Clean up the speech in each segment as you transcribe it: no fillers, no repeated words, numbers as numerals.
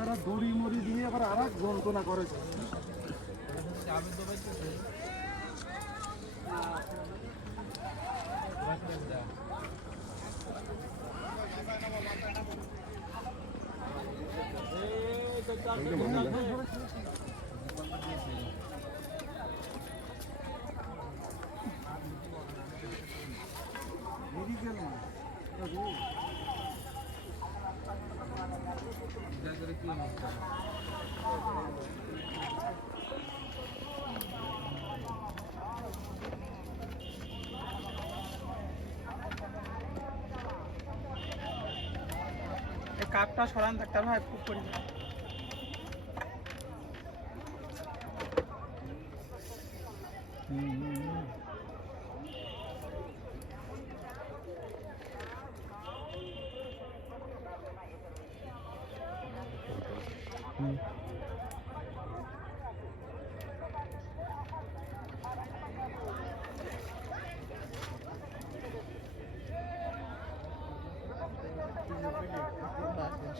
তারা দড়ি মড়ি দিয়ে আবার আর এক যন্ত্রণা করে। কাপটা সরান ডাক্তার ভাই খুব করি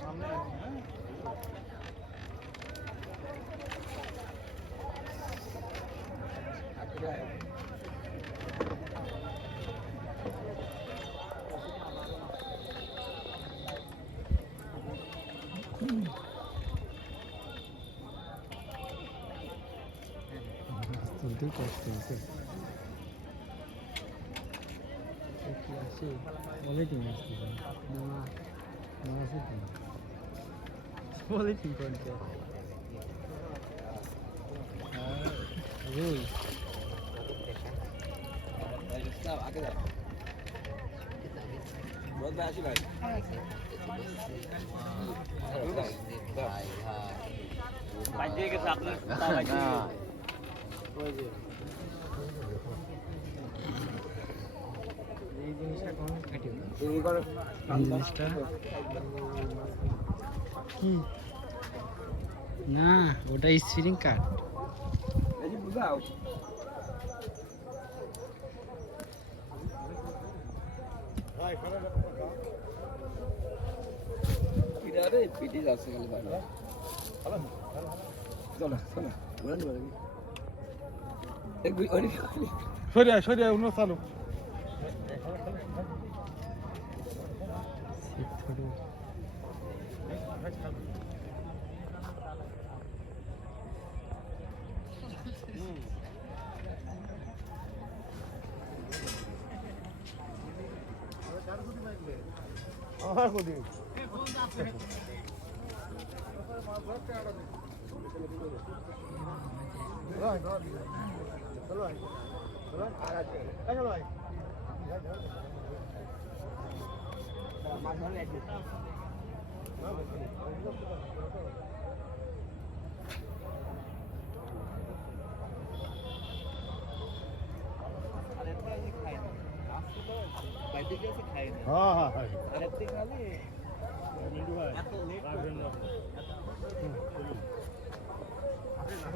সামনে চলতেই কষ্ট হয়েছে। পলিটিং আসতেছে না আছে কি পলিটিং করছে রুল আগে যা রোদ ভাই আসি ভাই ভাই দিয়ে গেছে আপনার ভাই ওই যে এই জিনিসটা কোন কাটিও এই করে জিনিসটা কি না ওটা স্প্রিং কাট এই যে বুঝাও ভাই করে এটা রে পিটি যাচ্ছে গেল ভাই চলো চলো চলো বলেন বলেন এক ওই সরিয়া সরিয়া উনো চালু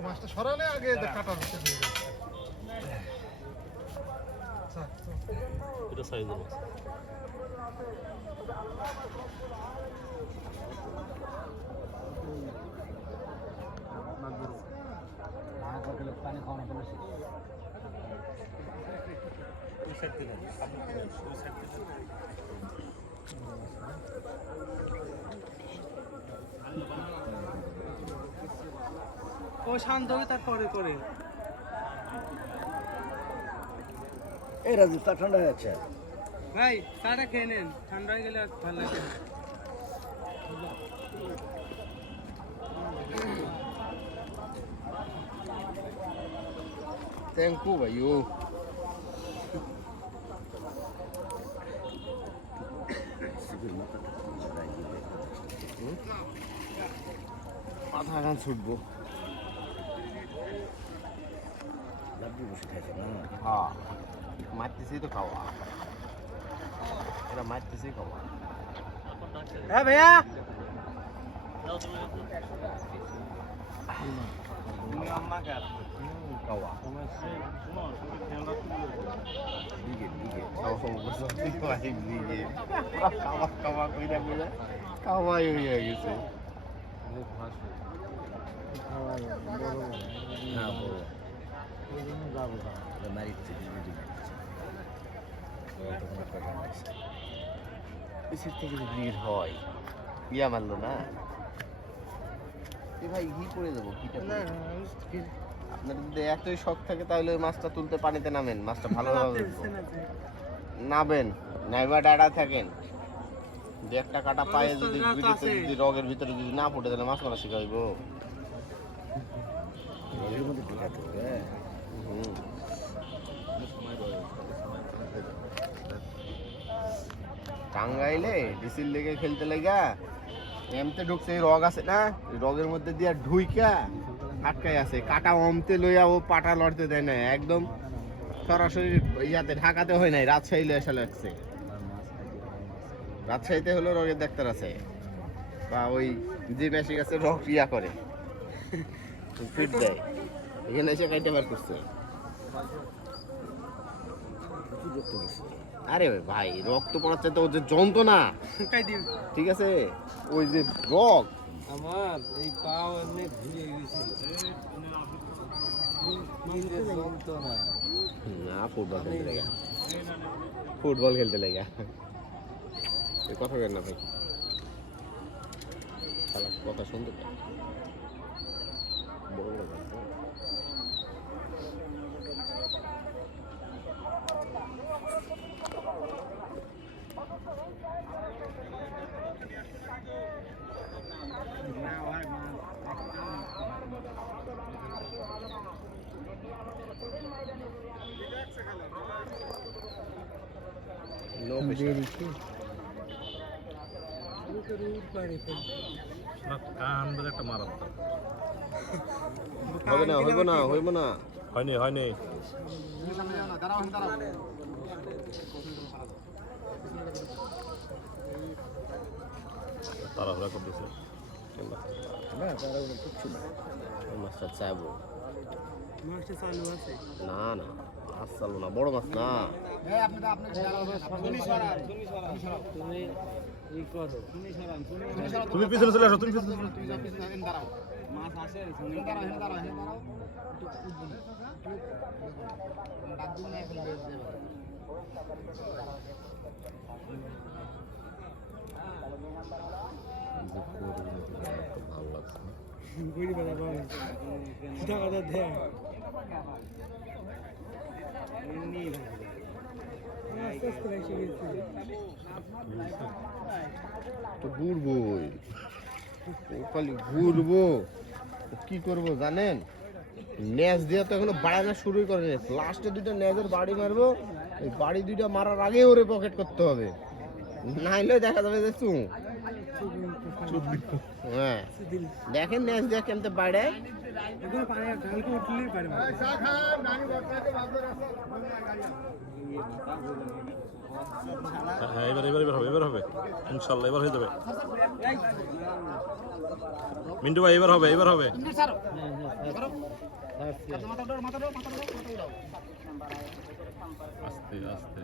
মাছটা সরালে আগে কাটা হচ্ছে এটা সাইজ মাছ পানি খাওয়ানো পড়ে ও শান্ত হবে তারপরে করে এই রাজু তা ঠান্ডা হয়ে যাচ্ছে ভাই চাটা খেয়ে নেন ঠান্ডা হয়ে গেলে ভালো লাগে Thank you, ভাইও মাথা গান ছুটবো বসে খাইছে না হ্যাঁ মারতেছি তো খাওয়া এরা মারতেছি খাওয়া হ্যাঁ ভাইয়া তুমি আম্মা কে খাওয়া দিকে দিকে খাওয়া দিকে খাওয়া খাওয়া কইরা কইরা খাওয়াই হয়ে গেছে ভিড় হয় ইয়া মারলো না এ ভাই ঘি করে দেবো ঘিটা আপনার যদি এতই শখ থাকে তাহলে ওই মাছটা তুলতে পানিতে নামেন মাছটা ভালোভাবে নাবেন নাইবা ডাড়া থাকেন যে একটা কাটা পায়ে যদি যদি রগের ভিতরে যদি না ফুটে তাহলে মাছ মারা শিখাইব টাঙ্গাইলে ডিসিল লেগে খেলতে লেগা এমতে ঢুকছে এই রগ আছে না রগের মধ্যে দিয়া ঢুইকা আটকাই আছে কাটা অমতে লইয়া ও পাটা লড়তে দেয় না একদম সরাসরি ইয়াতে ঢাকাতে হয় নাই রাজশাহী এসে লাগছে রাজশাহীতে হলো রগের ডাক্তার আছে বা ওই যে মেশিন আছে রগ ইয়া করে ফিট দেয় এখানে এসে কাইটা বার করছে আরে ভাই রক্ত পড়াচ্ছে তো ওদের যন্ত্রণা ঠিক আছে ওই যে রগ আমার এই পাও এমনি ঘুরে গেছিল না ফুটবল খেলতে লেগা কথা কেন না ভাই কথা শুনতে বড় लो কান বলে একটা মারা হবে না হইব না হইব না হয়নি তাড়াহুড়া করতেছে মাছটা চাইবো মাছটা চালু আছে না না মাছ চালু না বড় মাছ না তুমি ই করো তুমি পিছনে চলে আসো তুমি পিছনে মাছ আছে ভালো লাগছে তো ঘুরবোই খালি ঘুরবো কি করবো জানেন ন্যাচ দিয়ে তো এখনো বাড়ানো শুরুই করেনি লাস্টে দুইটা ন্যাচের বাড়ি মারবো এই বাড়ি দুইটা মারার আগে ওরে পকেট করতে হবে নাইলে দেখা যাবে যে হ্যাঁ দেখেন ন্যাচ দিয়ে কেমতে বাড়ে হ্যাঁ এবার হবে ইনশাআল্লাহ এবার হয়ে যাবে মিন্টু ভাই এবার হবে আস্তে আস্তে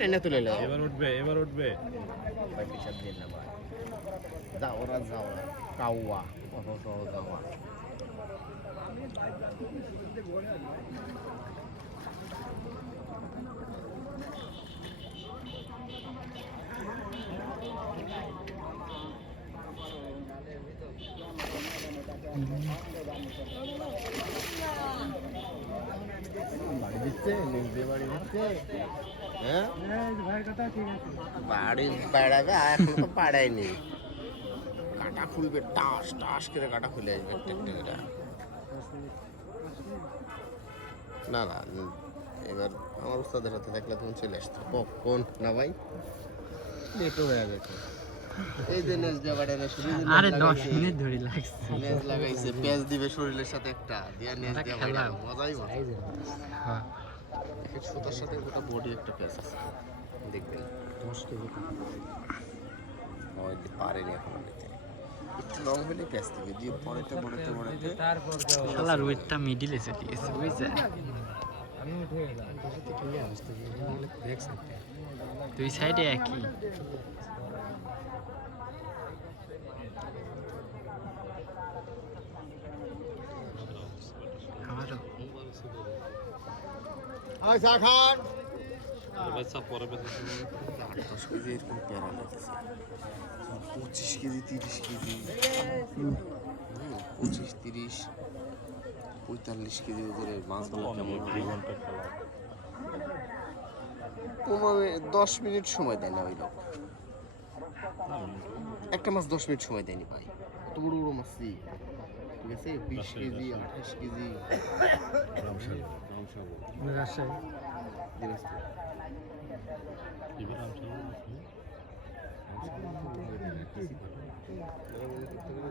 টেনে তুলে এবার উঠবে যাওয়া কাউয়া যাওয়া বাড়ি দিচ্ছে বাড়ি দিচ্ছে হ্যাঁ বাড়ি বেড়াবে এখন তো পাড়ায়নি কাটা খুলবে টাস টাস করে কাটা খুলে আসবে টেকনিকটা না না এবার আমার উস্তাদের হাতে দেখলে তখন চলে আসতো কখন না ভাই লেটও হয়ে গেছে এই যে নেজ দেবাড়ারে শুরু আরে 10 মিনিট ধরে লাগছে নেজ লাগাইছে পেঁয়াজ দিবে শরীরের সাথে একটা দিয়া নেজ দিয়া খেলা মজাই মজা হ্যাঁ এক সুতার সাথে গোটা বডি একটা পেঁয়াজ আছে দেখবেন 10 কেজি ওই পারেনি এখন নিতে একটু লং হলে পেঁয়াজ দিবে দিয়ে পরেতে তারপর শালার ওয়েটটা মিডিলে চলে গেছে বুঝছে আমি উঠে গেলাম দুই সাইডে একই আচ্ছা খান বাচ্চা পরে বেঁচে 10 কেজি এরকম পেয়ারা লাগতেছে 25 কেজি 30 কেজি 25 30 45 কেজি ওজনের মাছগুলো কেমন 2 ঘন্টা খেলা কমাবে 10 মিনিট সময় দেয় না ওই লোক একটা মাছ 10 মিনিট সময় দেয়নি ভাই কত বড় বড় মাছ ঠিক আছে 20 কেজি 28 কেজি রাজশাহী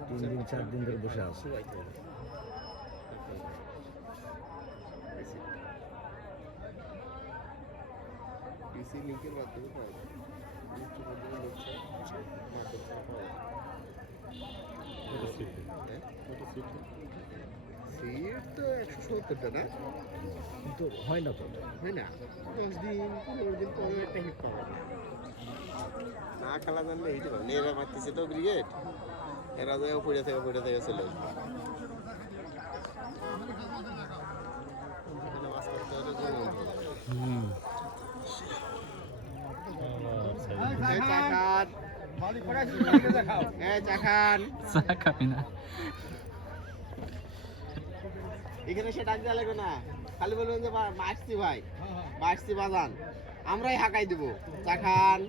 তিন দিন 4 দিন ধরে বসে আছে পিসি লিংকের মাধ্যমে পাওয়া যায় সিট তো 170টা না কিন্তু হয় না তো হয় না 10 দিন 15 দিন পরে একটা হিট পাওয়া যায় না খেলা জানলে হিট পাবে এরা মারতেছে তো ক্রিকেট এরা যায় পড়ে থেকে চলে আসবে এখানে মাছ করতে হলে এখানে সে ডাক দেওয়া লাগবে না খালি বলবেন যে আসছি ভাই আসছি বাজান আমরাই হাঁকাই দিব চা খান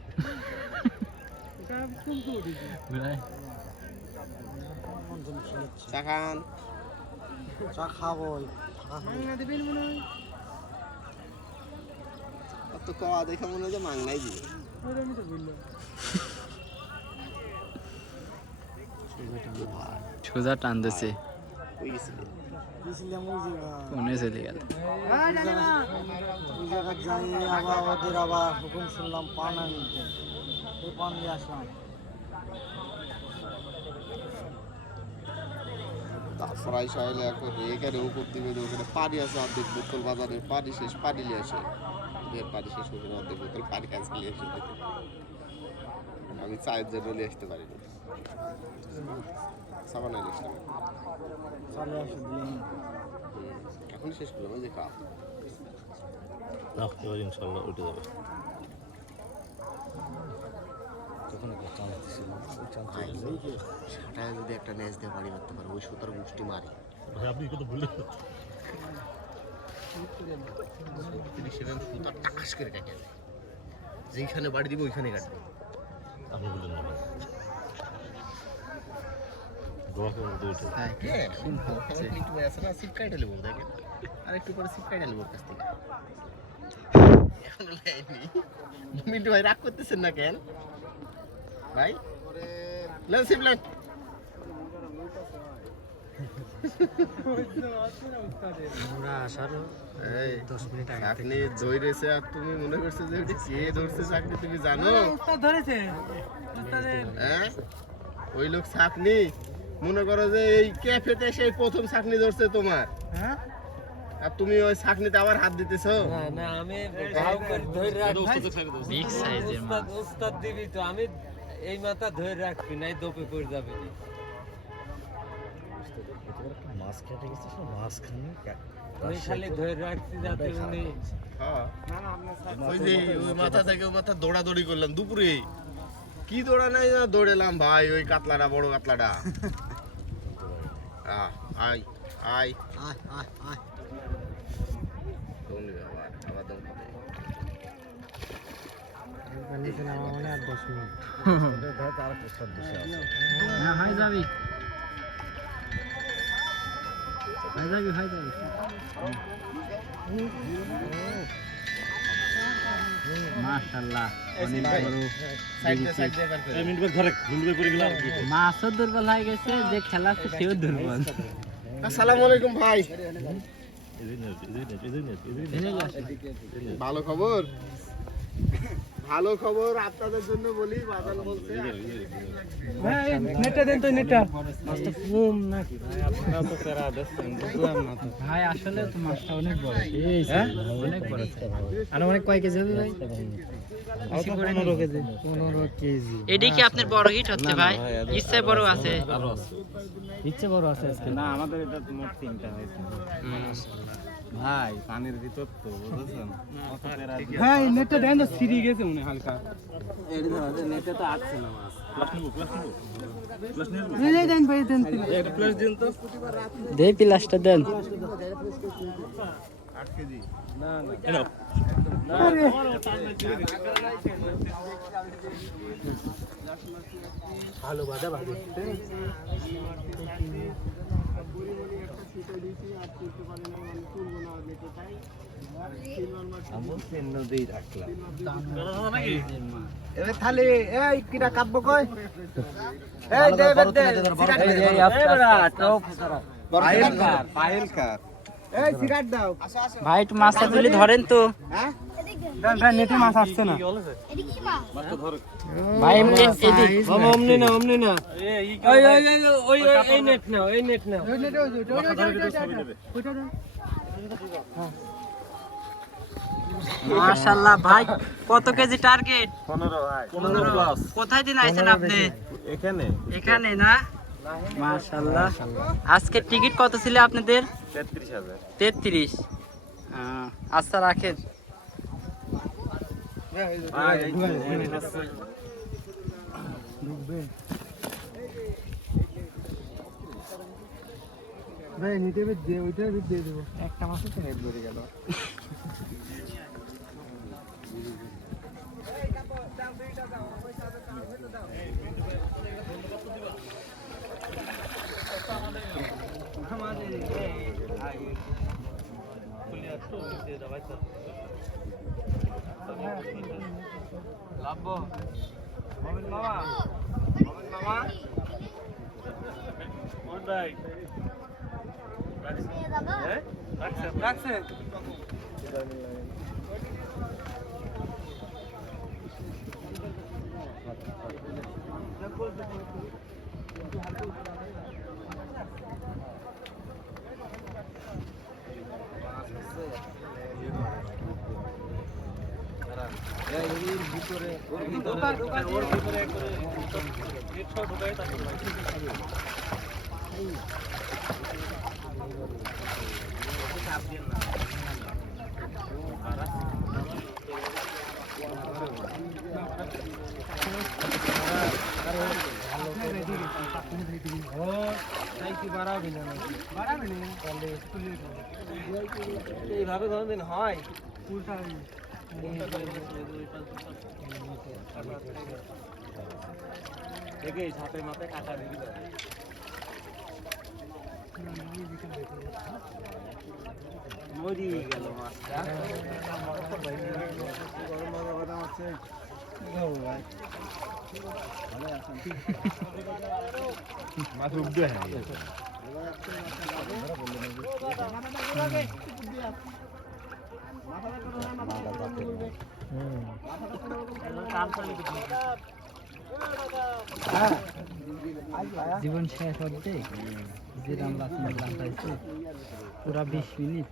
চা খান চা খাবো তো কওয়া দেখে মনে হয় যে মাংনাই দিবে সোজা টান দিছে ওই গেছিল কোনে চলে গেল আবার হুকুম শুনলাম পান আনতে এই পান নিয়ে আসলাম তারপর আইসা হলে এখন এখানে উপর দিবে ওখানে পানি আছে অর্ধেক বোতল বাজারে পানি শেষ পানি নিয়ে আসে এর পানি শেষ হয়ে অর্ধেক বোতল পানি আজকে নিয়ে এসে আমি চায়ের জন্য নিয়ে আসতে পারিনি সাবান আলী ইসলাম চলে আসে দিলেন এখন শেষ করলাম ওই যে খাওয়া এবার ইনশাল্লাহ উঠে যাবে তখন একটা চান্স ছিল ওই চান্স সেটায় যদি একটা ন্যাচ দিয়ে বাড়ি মারতে পারো ওই সুতার গোষ্ঠী মারি ভাই আপনি কত ভুলে তিনি সেখানে সুতার টাকাস করে কাটে যেইখানে বাড়ি দিব ওইখানে কাটবে আপনি ভুলেন না দোয়া করে উঠে মিন্টু ভাই আছে না সিপ কাটে নেবো দেখেন আর একটু পরে সিপ কাটে নেবো কাছ থেকে এখন লাইনি মিন্টু ভাই রাগ করতেছেন না কেন ভাই লেন সিপ লেন আমরা আসার 10 মিনিট আগে আপনি ধরেছে আর তুমি মনে করছো যে কে ধরছে চাকরি তুমি জানো উস্তাদ ধরেছে হ্যাঁ ওই লোক চাকনি মনে করো যে এই ক্যাফেতে সেই প্রথম চাকনি ধরছে তোমার হ্যাঁ আর তুমি ওই চাকনিতে আবার হাত দিতেছো না না আমি ধরে রাখছি বিগ সাইজের মাছ উস্তাদ দিবি তো আমি এই মাথা ধরে রাখবি নাই দোপে পড়ে যাবে মাছ কেটে গেছে মাছ খানি আমি খালি ধরে রাখছি যাতে উনি হ্যাঁ ওই যে ওই মাথা থেকে ওই মাথা দৌড়াদৌড়ি করলাম দুপুরে কি দৌড়া নাই না দৌড়েলাম ভাই ওই কাতলাটা বড় কাতলাটা আয় আয় আয় আয় আয় দৌড় নিবে আবার দৌড় নিবে নিচে নামা মানে আর 10 মিনিট তার প্রস্তাব দিছে আছে হ্যাঁ হাই যাবি হাই যাবি মাশাআল্লাহ অনেক বড় এই মিনিট ধরে মিনিট করে গেলাম মাছও দুর্বল হয়ে গেছে যে খেলা সেও দুর্বল আসসালামু আলাইকুম ভাই ভালো খবর ভালো খবর আপনাদের জন্য বলি বাদল বলছে ভাই নেটটা দেন তো নেটটা মাছটা কম নাকি ভাই আপনারা তো সেরা দেখছেন বুঝলাম না তো ভাই আসলে তো মাছটা অনেক বড় হ্যাঁ অনেক বড় আর অনেক কয় কেজি হবে ভাই 15 কেজি এডি কি আপনার বড় হিট হচ্ছে ভাই ইচ্ছে বড় আছে ইচ্ছে বড় আছে আজকে না আমাদের এটা মোট 3টা হয়েছে ভাই পানির ভিতর তো বুঝছেন ভাই নেটটা দেন তো সিরি গেছে মনে হালকা এই ধরো নেটে তো আসছে না মাছ এই দেন ভাই দেন একটা প্লাস দিন তো দেই প্লাসটা দেন ভালো বাজা বাজে নদী রাখলাম এবে থালি এই কিরা কাটবো কই এই দে দে পায়েল কার এই সিগারেট দাও ভাই একটু মাছটা তুলে ধরেন তো হ্যাঁ দেন ভাই নেটে মাছ আসছে না ভাই এমনি এডি অমনি না ওই এই নেট নাও এই নেট নাও মাশাআল্লাহ ভাই কত কেজি টার্গেট 15 ভাই 15 প্লাস কোথায় দিন আইছেন আপনি এখানে না মাশাআল্লাহ আজকে টিকিট কত ছিল আপনাদের 33 আচ্ছা রাখেন ভাই নিতে দে ওইটা দিয়ে দেব একটা মাছ তো নেট ধরে গেল লাভো মোমিন মামা কোন ভাই রাখছে এইভাবে কোনদিন হয় দেখে সাথে মাথায় কাটা দিবি মরি গেল মাছটা মাছ উঠবে হ্যাঁ জীবন শেষ হচ্ছে যে আমরা পাইছি পুরা 20 মিনিট